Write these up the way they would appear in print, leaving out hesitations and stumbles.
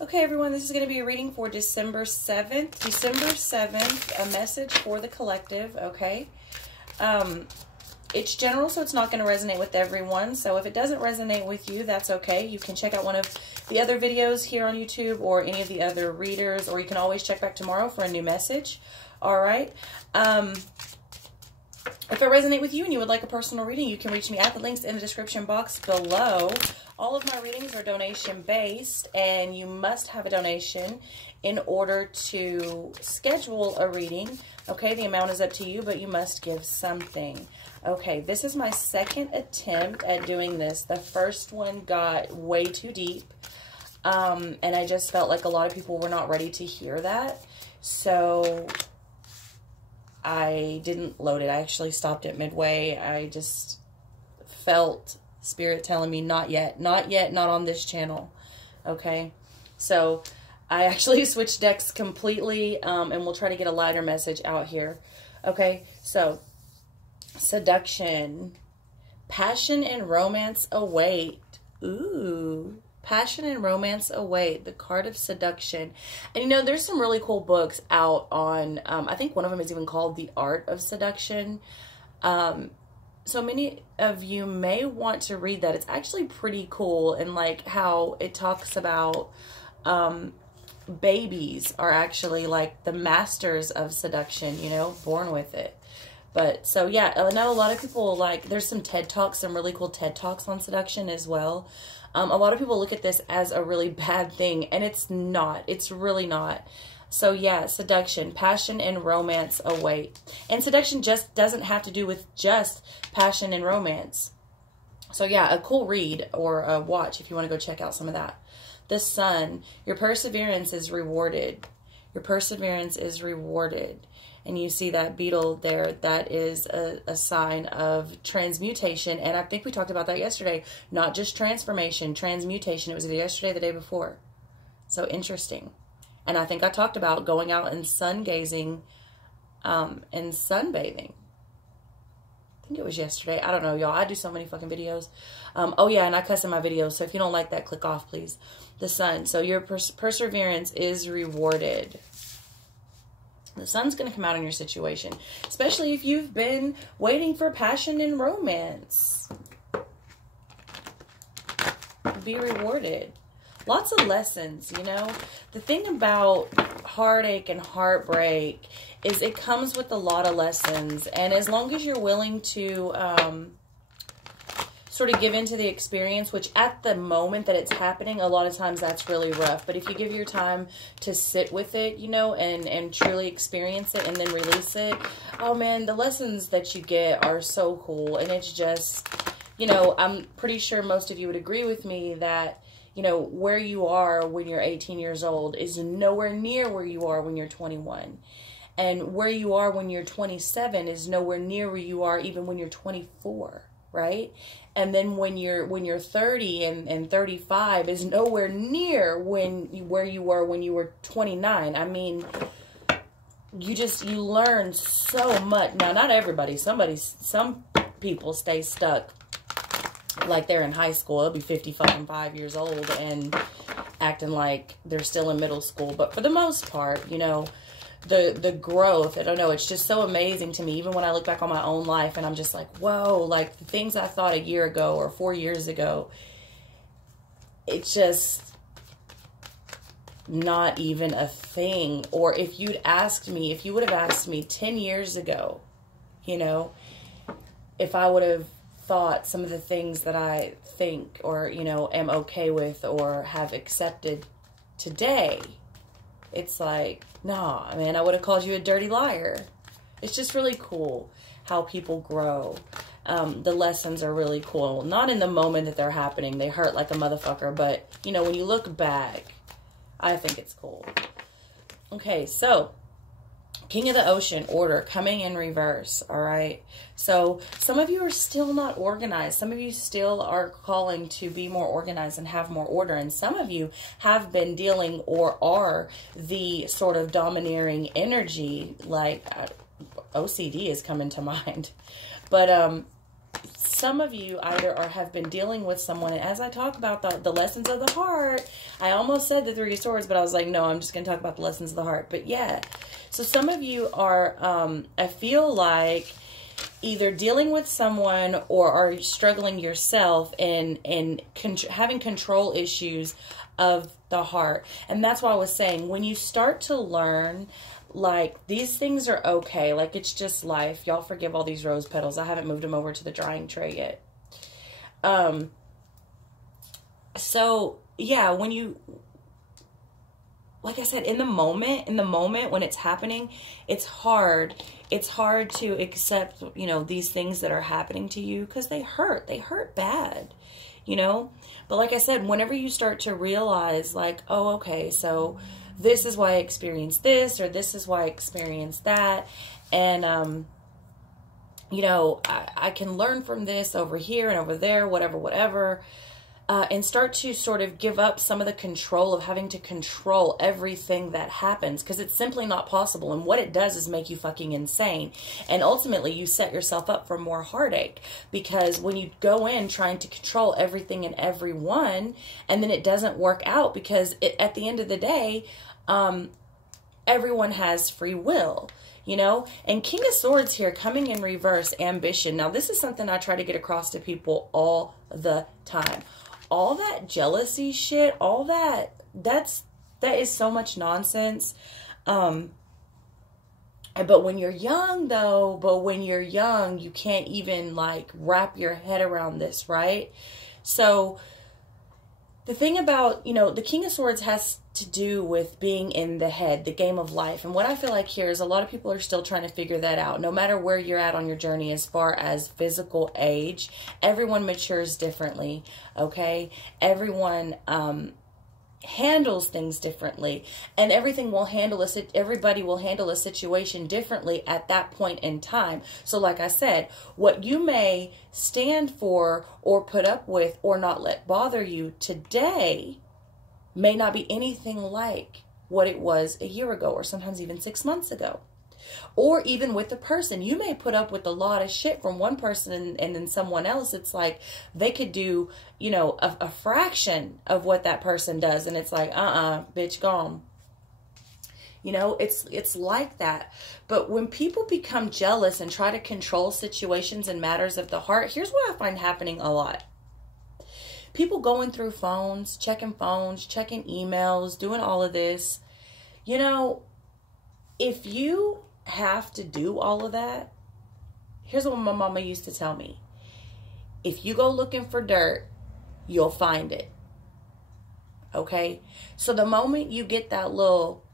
Okay, everyone, this is going to be a reading for December 7th. December 7th, a message for the collective, okay? It's general, so it's not going to resonate with everyone. So if it doesn't resonate with you, that's okay. You can check out one of the other videos here on YouTube or any of the other readers, or you can always check back tomorrow for a new message, all right? If it resonates with you and you would like a personal reading, you can reach me at the links in the description box below. All of my readings are donation-based, and you must have a donation in order to schedule a reading. Okay, the amount is up to you, but you must give something. Okay, this is my second attempt at doing this. The first one got way too deep, and I just felt like a lot of people were not ready to hear that. So I didn't load it. I actually stopped it midway. I just felt Spirit telling me not yet, not on this channel. Okay, so I actually switched decks completely, and we'll try to get a lighter message out here. Okay, so seduction, passion and romance await. Ooh, passion and romance await, the card of seduction. And you know, there's some really cool books out on, I think one of them is even called The Art of Seduction. So many of you may want to read that. It's actually pretty cool, and like how it talks about babies are actually like the masters of seduction, you know, born with it. But so yeah, I know a lot of people, like, there's some TED Talks, some really cool TED Talks on seduction as well. A lot of people look at this as a really bad thing, and it's not. It's really not. So yeah, seduction, passion, and romance await. And seduction just doesn't have to do with just passion and romance. So yeah, a cool read or a watch if you want to go check out some of that. The Sun, your perseverance is rewarded. Your perseverance is rewarded. And you see that beetle there, that is a sign of transmutation. And I think we talked about that yesterday. Not just transformation, transmutation. It was either yesterday or the day before. So interesting. And I think I talked about going out and sun gazing and sunbathing. I think it was yesterday. I don't know, y'all. I do so many fucking videos. Oh, yeah, and I cuss in my videos. So if you don't like that, click off, please. The Sun. So your perseverance is rewarded. The sun's going to come out in your situation, especially if you've been waiting for passion and romance. Be rewarded. Lots of lessons, you know. The thing about heartache and heartbreak is it comes with a lot of lessons. And as long as you're willing to sort of give into the experience, which at the moment that it's happening, a lot of times that's really rough. But if you give your time to sit with it, you know, and truly experience it and then release it, oh man, the lessons that you get are so cool. And it's just, you know, I'm pretty sure most of you would agree with me that, you know, where you are when you're 18 years old is nowhere near where you are when you're 21. And where you are when you're 27 is nowhere near where you are even when you're 24, right? And then when you're 30 and 35 is nowhere near where you were when you were 29. I mean, you learn so much. Now, not everybody. Some people stay stuck like they're in high school. They'll be 55 years old and acting like they're still in middle school. But for the most part, you know, the growth, I don't know, it's just so amazing to me. Even when I look back on my own life and I'm just like, whoa, like the things I thought a year ago or 4 years ago, it's just not even a thing. Or if you would have asked me 10 years ago, you know, if I would have thought some of the things that I think or, you know, am okay with or have accepted today, it's like, nah, man, I would have called you a dirty liar. It's just really cool how people grow. The lessons are really cool. Not in the moment that they're happening. They hurt like a motherfucker. But, you know, when you look back, I think it's cool. Okay, so King of the Ocean, order, coming in reverse, all right? So some of you are still not organized. Some of you still are calling to be more organized and have more order. And some of you have been dealing or are the sort of domineering energy, like OCD is coming to mind. But some of you either have been dealing with someone, and as I talk about the lessons of the heart, I almost said the Three of Swords, but I was like, no, I'm just going to talk about the lessons of the heart. But yeah, so some of you are, I feel like, either dealing with someone or are struggling yourself and having control issues of the heart. And that's why I was saying, when you start to learn, like, these things are okay, like, it's just life. Y'all forgive all these rose petals. I haven't moved them over to the drying tray yet. So yeah, when you, like I said, in the moment when it's happening, it's hard to accept, you know, these things that are happening to you, because they hurt bad, you know. But like I said, whenever you start to realize, like, oh, okay, so this is why I experienced this, or this is why I experienced that, and you know, I can learn from this over here and over there, whatever, and start to sort of give up some of the control of having to control everything that happens, because it's simply not possible. And what it does is make you fucking insane. And ultimately, you set yourself up for more heartache, because when you go in trying to control everything and everyone, and then it doesn't work out, because at the end of the day, everyone has free will. You know, and King of Swords here coming in reverse, ambition. Now, this is something I try to get across to people all the time. All that jealousy shit, all that is so much nonsense. But when you're young, you can't even, like, wrap your head around this, right? So the thing about, you know, the King of Swords has to do with being in the head, the game of life. And what I feel like here is a lot of people are still trying to figure that out. No matter where you're at on your journey as far as physical age, everyone matures differently, okay? Everyone handles things differently, and everybody will handle a situation differently at that point in time. So like I said, what you may stand for or put up with or not let bother you today may not be anything like what it was a year ago, or sometimes even 6 months ago. Or even with the person, you may put up with a lot of shit from one person, and then someone else, it's like they could do, you know, a fraction of what that person does, and it's like, bitch, gone. You know, it's like that. But when people become jealous and try to control situations and matters of the heart, here's what I find happening a lot. People going through phones, checking emails, doing all of this. You know, if you have to do all of that, here's what my mama used to tell me. If you go looking for dirt, you'll find it. Okay? So the moment you get that little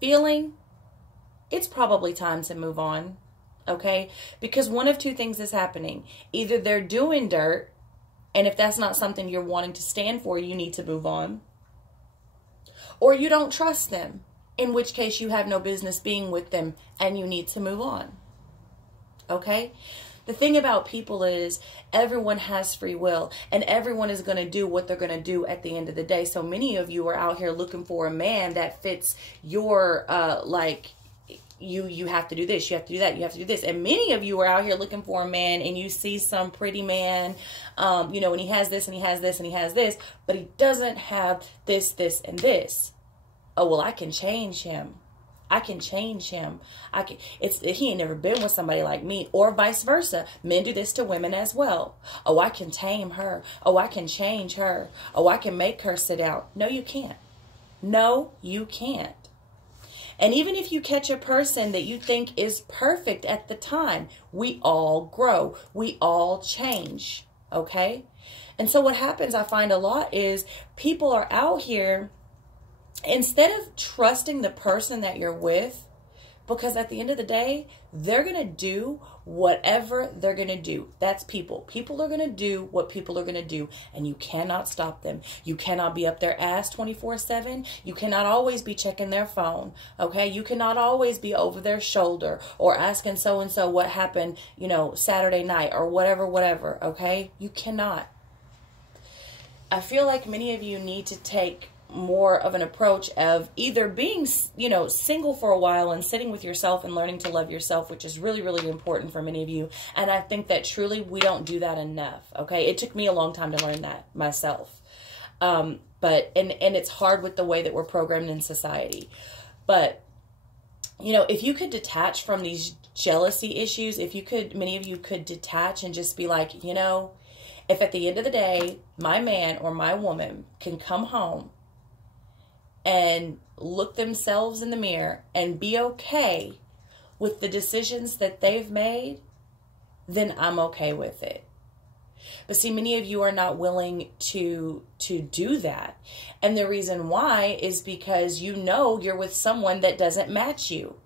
feeling, it's probably time to move on. Okay? Because one of two things is happening. Either they're doing dirt, and if that's not something you're wanting to stand for, you need to move on. Or you don't trust them, in which case you have no business being with them and you need to move on. Okay? The thing about people is everyone has free will, and everyone is going to do what they're going to do at the end of the day. So many of you are out here looking for a man that fits your, like, you have to do this, you have to do that, you have to do this. And many of you are out here looking for a man, and you see some pretty man, you know, and he has this, and he has this, and he has this, but he doesn't have this, this, and this. Oh, well, I can change him. I can change him. He ain't never been with somebody like me, or vice versa. Men do this to women as well. Oh, I can tame her. Oh, I can change her. Oh, I can make her sit down. No, you can't. No, you can't. And even if you catch a person that you think is perfect at the time, we all grow. We all change. Okay? And so what happens, I find a lot, is people are out here, instead of trusting the person that you're with, because at the end of the day, they're going to do whatever they're going to do. That's people. People are going to do what people are going to do, and you cannot stop them. You cannot be up their ass 24/7. You cannot always be checking their phone, okay? You cannot always be over their shoulder or asking so-and-so what happened, you know, Saturday night or whatever, okay? You cannot. I feel like many of you need to take more of an approach of either being, you know, single for a while and sitting with yourself and learning to love yourself, which is really, really important for many of you. And I think that truly we don't do that enough. Okay. It took me a long time to learn that myself. But it's hard with the way that we're programmed in society. But, you know, if you could detach from these jealousy issues, if you could, many of you could detach and just be like, you know, if at the end of the day, my man or my woman can come home and look themselves in the mirror and be okay with the decisions that they've made, then I'm okay with it. But see, many of you are not willing to do that. And the reason why is because you know you're with someone that doesn't match you.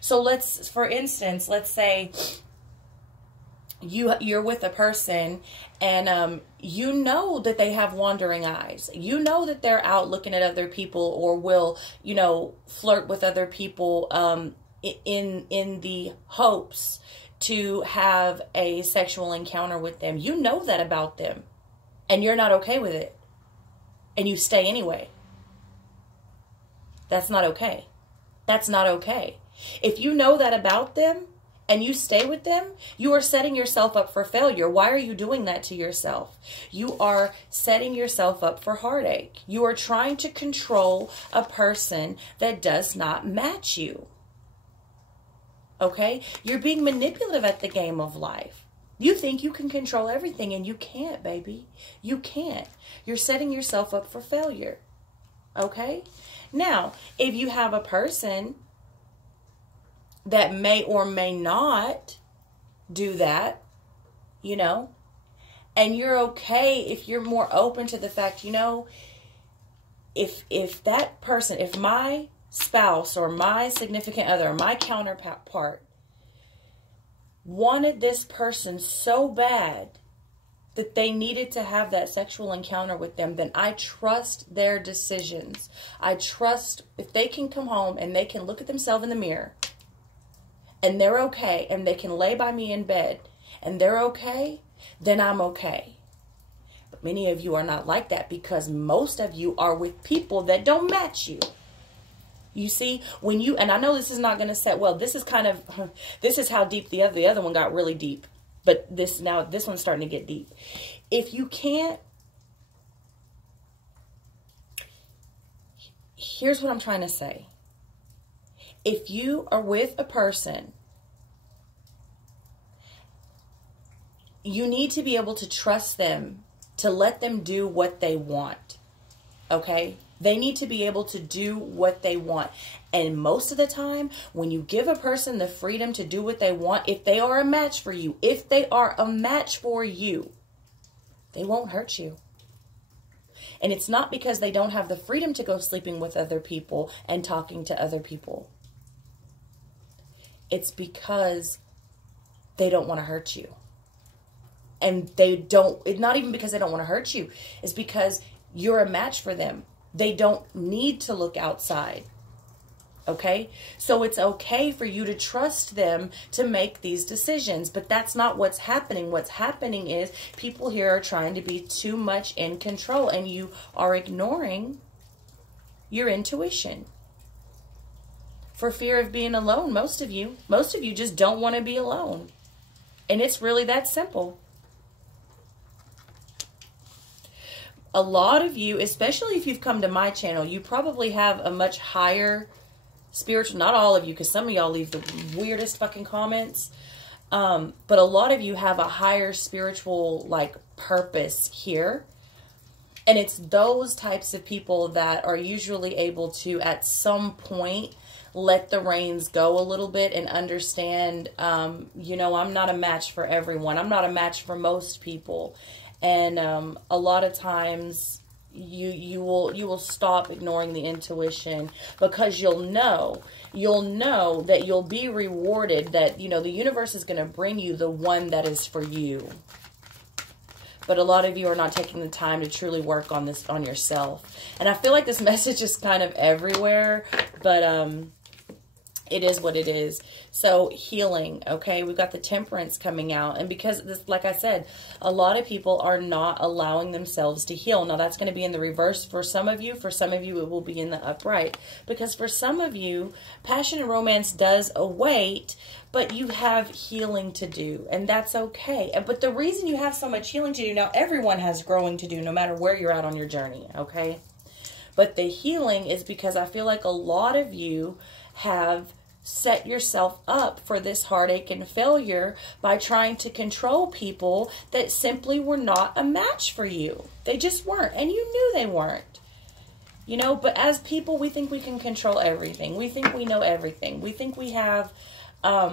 So for instance, let's say you're with a person and you know that they have wandering eyes. You know that they're out looking at other people or will, you know, flirt with other people in the hopes to have a sexual encounter with them. You know that about them and you're not okay with it. And you stay anyway. That's not okay. That's not okay. If you know that about them and you stay with them, you are setting yourself up for failure. Why are you doing that to yourself? You are setting yourself up for heartache. You are trying to control a person that does not match you. Okay? You're being manipulative at the game of life. You think you can control everything and you can't, baby. You can't. You're setting yourself up for failure. Okay? Now, if you have a person that may or may not do that, you know, and you're okay if you're more open to the fact, you know, if that person, if my spouse or my significant other or my counterpart wanted this person so bad that they needed to have that sexual encounter with them, then I trust their decisions. I trust if they can come home and they can look at themselves in the mirror and they're okay and they can lay by me in bed and they're okay, then I'm okay. But many of you are not like that because most of you are with people that don't match you. You see, when you, and I know this is not going to set, well, this is kind of, this is how deep the other one got really deep. But this one's starting to get deep. If you can't, here's what I'm trying to say. If you are with a person, you need to be able to trust them, to let them do what they want. Okay? They need to be able to do what they want. And most of the time, when you give a person the freedom to do what they want, if they are a match for you, they won't hurt you. And it's not because they don't have the freedom to go sleeping with other people and talking to other people. It's because they don't want to hurt you. And it's not even because they don't want to hurt you. It's because you're a match for them. They don't need to look outside. Okay? So it's okay for you to trust them to make these decisions. But that's not what's happening. What's happening is people here are trying to be too much in control. And you are ignoring your intuition. For fear of being alone, most of you just don't want to be alone. And it's really that simple. A lot of you, especially if you've come to my channel, you probably have a much higher spiritual, not all of you, because some of y'all leave the weirdest fucking comments. But a lot of you have a higher spiritual, like, purpose here. And it's those types of people that are usually able to, at some point, let the reins go a little bit and understand, you know, I'm not a match for everyone. I'm not a match for most people. And a lot of times you will stop ignoring the intuition because you'll know that you'll be rewarded, that, you know, the universe is going to bring you the one that is for you. But a lot of you are not taking the time to truly work on this, on yourself. And I feel like this message is kind of everywhere, but It is what it is. So healing, okay? We've got the Temperance coming out. And because this, like I said, a lot of people are not allowing themselves to heal. Now that's going to be in the reverse for some of you. For some of you, it will be in the upright. Because for some of you, passion and romance does await, but you have healing to do. And that's okay. But the reason you have so much healing to do, now everyone has growing to do no matter where you're at on your journey, okay? But the healing is because I feel like a lot of you have set yourself up for this heartache and failure by trying to control people that simply were not a match for you. They just weren't, and you knew they weren't. You know, but as people, we think we can control everything. We think we know everything. We think we have, I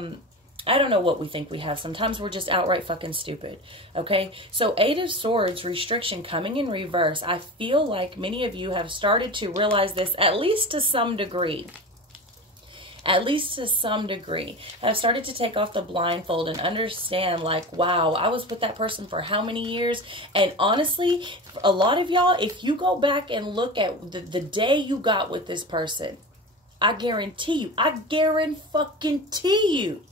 don't know what we think we have. Sometimes we're just outright fucking stupid. Okay. So 8 of Swords, restriction coming in reverse. I feel like many of you have started to realize this, at least to some degree. At least to some degree, have started to take off the blindfold and understand, like, wow, I was with that person for how many years? And honestly, a lot of y'all, if you go back and look at the day you got with this person, I guarantee you,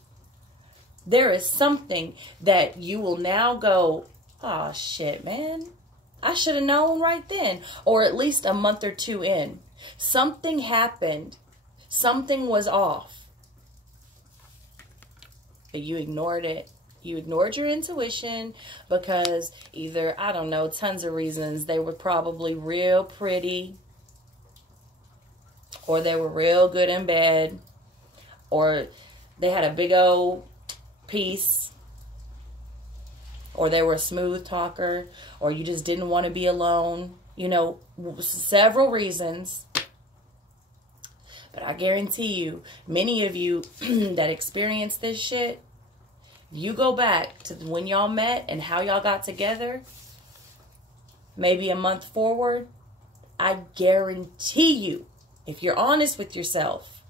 there is something that you will now go, oh shit, man, I should have known right then. Or at least a month or two in, something happened. Something was off, but you ignored it. You ignored your intuition because either, I don't know, tons of reasons. They were probably real pretty, or they were real good in bed, or they had a big old piece, or they were a smooth talker, or you just didn't want to be alone. You know, several reasons. But I guarantee you, many of you that experienced this shit, you go back to when y'all met and how y'all got together, maybe a month forward, I guarantee you, if you're honest with yourself,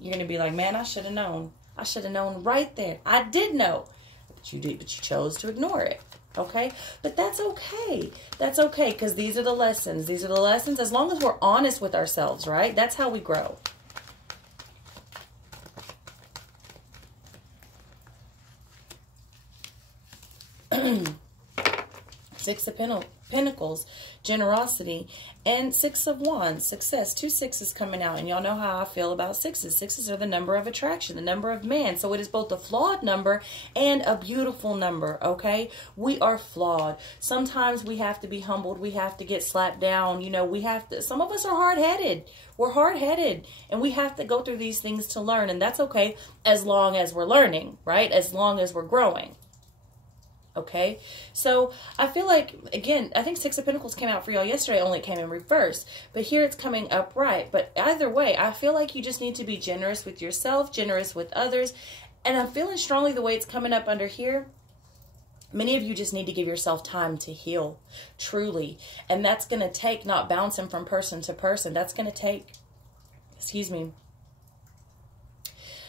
you're going to be like, man, I should have known. I should have known right then. I did know. But you did, but you chose to ignore it. Okay? But that's okay. That's okay, because these are the lessons. These are the lessons as long as we're honest with ourselves, right? That's how we grow. Six of Pentacles, generosity, and Six of Wands, success. 2 6s coming out, and y'all know how I feel about 6s. 6s are the number of attraction, the number of man. So it is both a flawed number and a beautiful number, okay? We are flawed. Sometimes we have to be humbled. We have to get slapped down. You know, we have to, some of us are hard-headed. We're hard-headed, and we have to go through these things to learn, and that's okay as long as we're learning, right? As long as we're growing. Okay, so I feel like, again, I think 6 of Pentacles came out for y'all yesterday, only it came in reverse. But here it's coming upright. But either way, I feel like you just need to be generous with yourself, generous with others. And I'm feeling strongly the way it's coming up under here. Many of you just need to give yourself time to heal, truly. And that's going to take not bouncing from person to person. That's going to take, excuse me,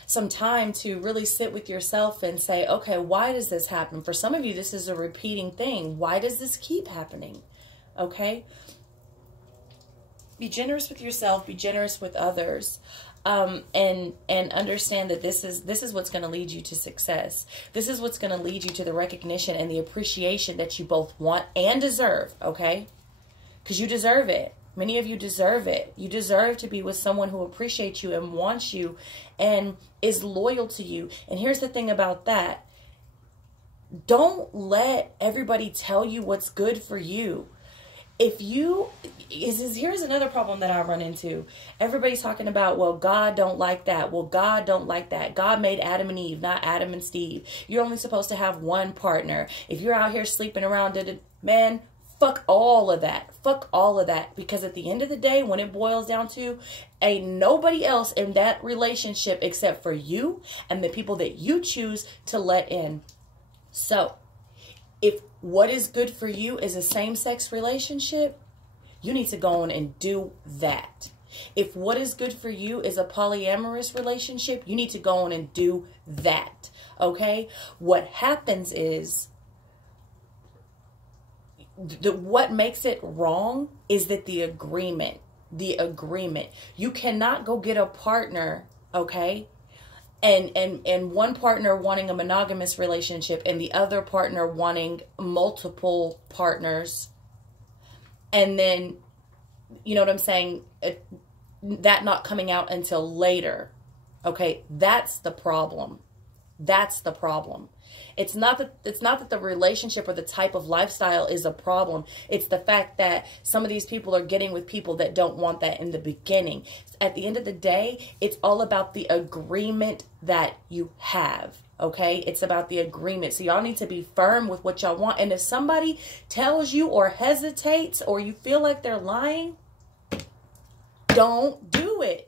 some time to really sit with yourself and say, okay, why does this happen? For some of you, this is a repeating thing. Why does this keep happening? Okay? Be generous with yourself. Be generous with others. And understand that this is what's going to lead you to success. This is what's going to lead you to the recognition and the appreciation that you both want and deserve. Okay? Because you deserve it. Many of you deserve it. You deserve to be with someone who appreciates you and wants you and is loyal to you. And here's the thing about that. Don't let everybody tell you what's good for you. If you, here's another problem that I run into. Everybody's talking about, well, God don't like that. Well, God don't like that. God made Adam and Eve, not Adam and Steve. You're only supposed to have one partner. If you're out here sleeping around, man, fuck all of that. Fuck all of that. Because at the end of the day, when it boils down to, ain't nobody else in that relationship except for you and the people that you choose to let in. So, if what is good for you is a same-sex relationship, you need to go on and do that. If what is good for you is a polyamorous relationship, you need to go on and do that. Okay? What happens is, what makes it wrong is that the agreement, you cannot go get a partner okay? And one partner wanting a monogamous relationship and the other partner wanting multiple partners. And then, you know what I'm saying? That not coming out until later. Okay, that's the problem. That's the problem. It's not that the relationship or the type of lifestyle is a problem. It's the fact that some of these people are getting with people that don't want that in the beginning. At the end of the day, it's all about the agreement that you have. Okay, it's about the agreement. So y'all need to be firm with what y'all want. And if somebody tells you or hesitates or you feel like they're lying, don't do it.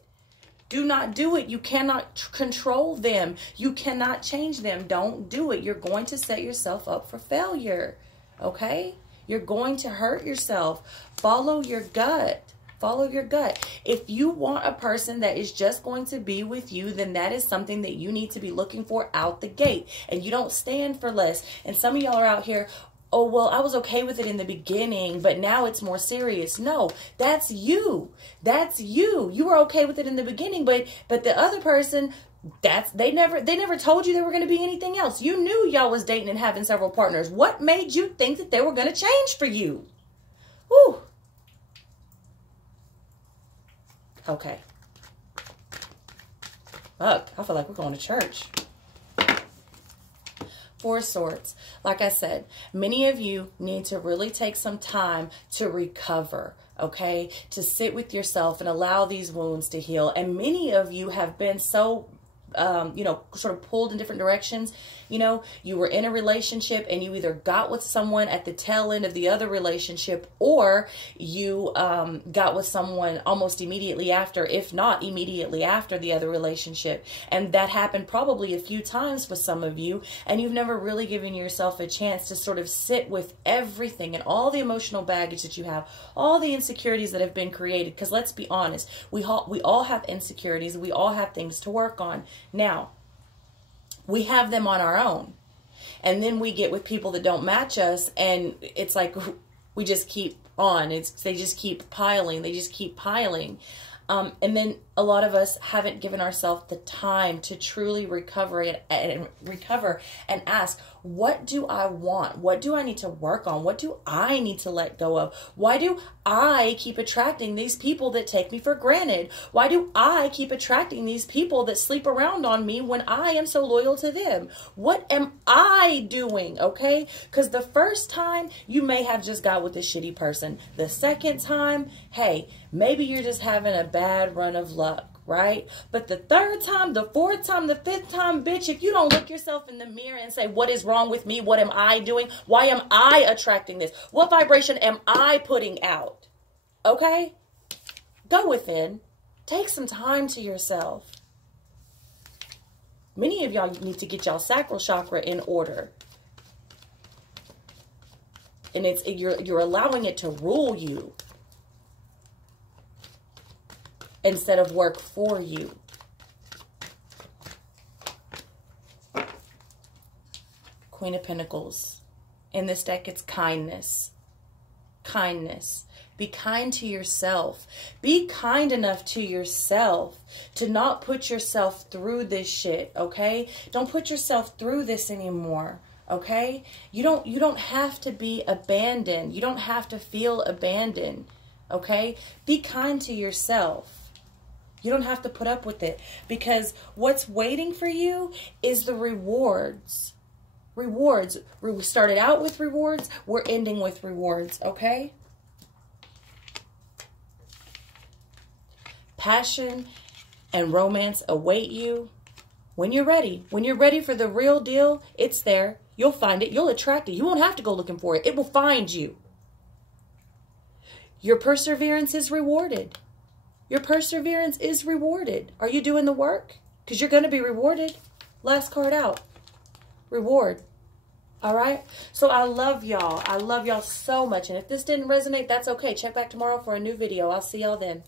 Do not do it. You cannot control them. You cannot change them. Don't do it. You're going to set yourself up for failure. Okay? You're going to hurt yourself. Follow your gut. Follow your gut. If you want a person that is just going to be with you, then that is something that you need to be looking for out the gate. And you don't stand for less. And some of y'all are out here, oh, well, I was okay with it in the beginning, but now it's more serious. No, that's you. That's you. You were okay with it in the beginning, but the other person, they never told you they were going to be anything else. You knew y'all was dating and having several partners. What made you think that they were going to change for you? Whew. Okay. Fuck, I feel like we're going to church. Four of Swords. Like I said, many of you need to really take some time to recover, okay? To sit with yourself and allow these wounds to heal. And many of you have been so, you know, sort of pulled in different directions. You know, you were in a relationship and you either got with someone at the tail end of the other relationship, or you got with someone almost immediately after, if not immediately after the other relationship. And that happened probably a few times for some of you, and you've never really given yourself a chance to sort of sit with everything and all the emotional baggage that you have, all the insecurities that have been created. Because let's be honest, we all have insecurities. We all have things to work on. Now, we have them on our own. And then we get with people that don't match us, and it's like we just keep on. They just keep piling. They just keep piling. And then a lot of us haven't given ourselves the time to truly recover and ask, what do I want? What do I need to work on? What do I need to let go of? Why do I keep attracting these people that take me for granted? Why do I keep attracting these people that sleep around on me when I am so loyal to them? What am I doing? Okay? Because the first time you may have just got with a shitty person. The second time, hey, maybe you're just having a bad run of luck, right? But the third time, the fourth time, the fifth time, bitch, if you don't look yourself in the mirror and say, what is wrong with me? What am I doing? Why am I attracting this? What vibration am I putting out? Okay? Go within. Take some time to yourself. Many of y'all need to get y'all sacral chakra in order. And you're allowing it to rule you instead of work for you. Queen of Pentacles. In this deck, it's kindness. Kindness. Be kind to yourself. Be kind enough to yourself to not put yourself through this shit, okay? Don't put yourself through this anymore, okay? You don't have to be abandoned. You don't have to feel abandoned, okay? Be kind to yourself. You don't have to put up with it, because what's waiting for you is the rewards. Rewards. We started out with rewards. We're ending with rewards, okay? Passion and romance await you when you're ready. When you're ready for the real deal, it's there. You'll find it. You'll attract it. You won't have to go looking for it. It will find you. Your perseverance is rewarded. Your perseverance is rewarded. Are you doing the work? Because you're going to be rewarded. Last card out. Reward. All right? So I love y'all. I love y'all so much. And if this didn't resonate, that's okay. Check back tomorrow for a new video. I'll see y'all then.